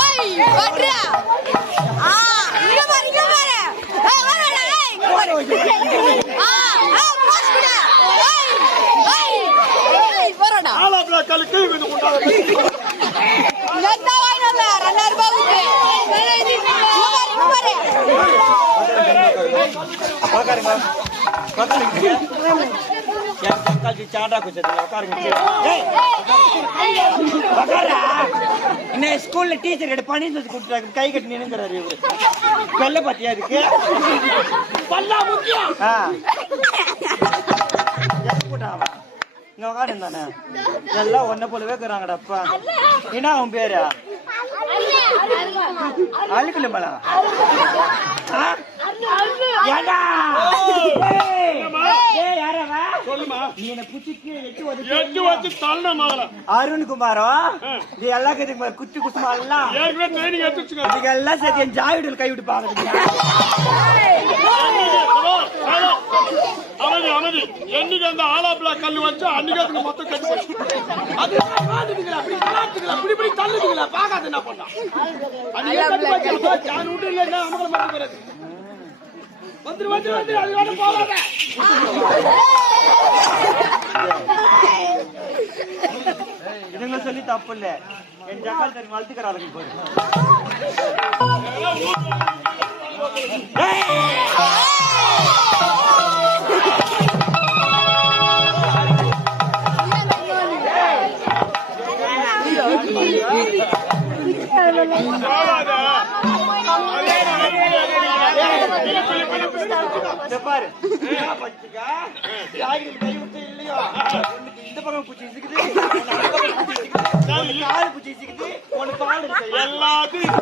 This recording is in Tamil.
ஓய், வர்றா. ஆ, உக்காருங்க உக்காருங்க என் தக்காளி சாண்டா குச்சது உக்காருங்க ஏய் உக்காரா இன்னும் ஸ்கூல்ல டீச்சர் கிட்ட சொல்லி கொடுத்துட்டாங்க கை கட்டி நின்னுங்கிறாரு இவரு வெள்ள பாத்தியா இருக்கு பல்லா முக்கியம் ஆ எங்க போட்டா அவன்? இங்க உக்காரு தானே எல்லாம் ஒன்ன போலவே இருக்கிறாங்கடாப்பா என்ன அவன் பேரு அழுக்கல சொல்லுமா? நீ என்னை புடிச்சு கீழே எட்டி உதைச்சு எட்டு வச்சு தள்ள மகள அருண் குமாரம் இது எல்லாம் பாரு, குச்சி குசுமா எல்லாம் ஏற்கனவே ட்ரைனிங் எடுத்து வச்சுக்க இதுக்கு எல்லாம் சேர்த்து என் ஜாவிடல் கை விட்டு பாக்குறீங்க அமைதி அமைதி. என்னைக்கு அந்த ஆலாப்ல கல்லு வச்சு அன்னைக்கு அதுக்கு மொத்தம் கட்டி போச்சு. அது பாத்துக்குங்களா அப்படி பாத்துக்குங்களா அப்படி இப்படி தள்ளுதுங்களா பாக்காத என்ன பண்ணா? அன்னைக்கு கட்டி போச்சு? நான் விட்டு இல்ல அமகல மட்டும் போறது? வந்துரு வந்துரு வந்துரு அது வேணும் போகாத. இதுங்க சொல்லி தப்பு இல்ல என் ஜக்கால் தண்ணி வளர்த்துக்கிறாளுங்க போய் போகாத பாரு இல்லையோ இந்த பக்கம் குச்சி இருக்குது பக்கம் இருக்குது, உனக்கு பால் எல்லாத்தையும்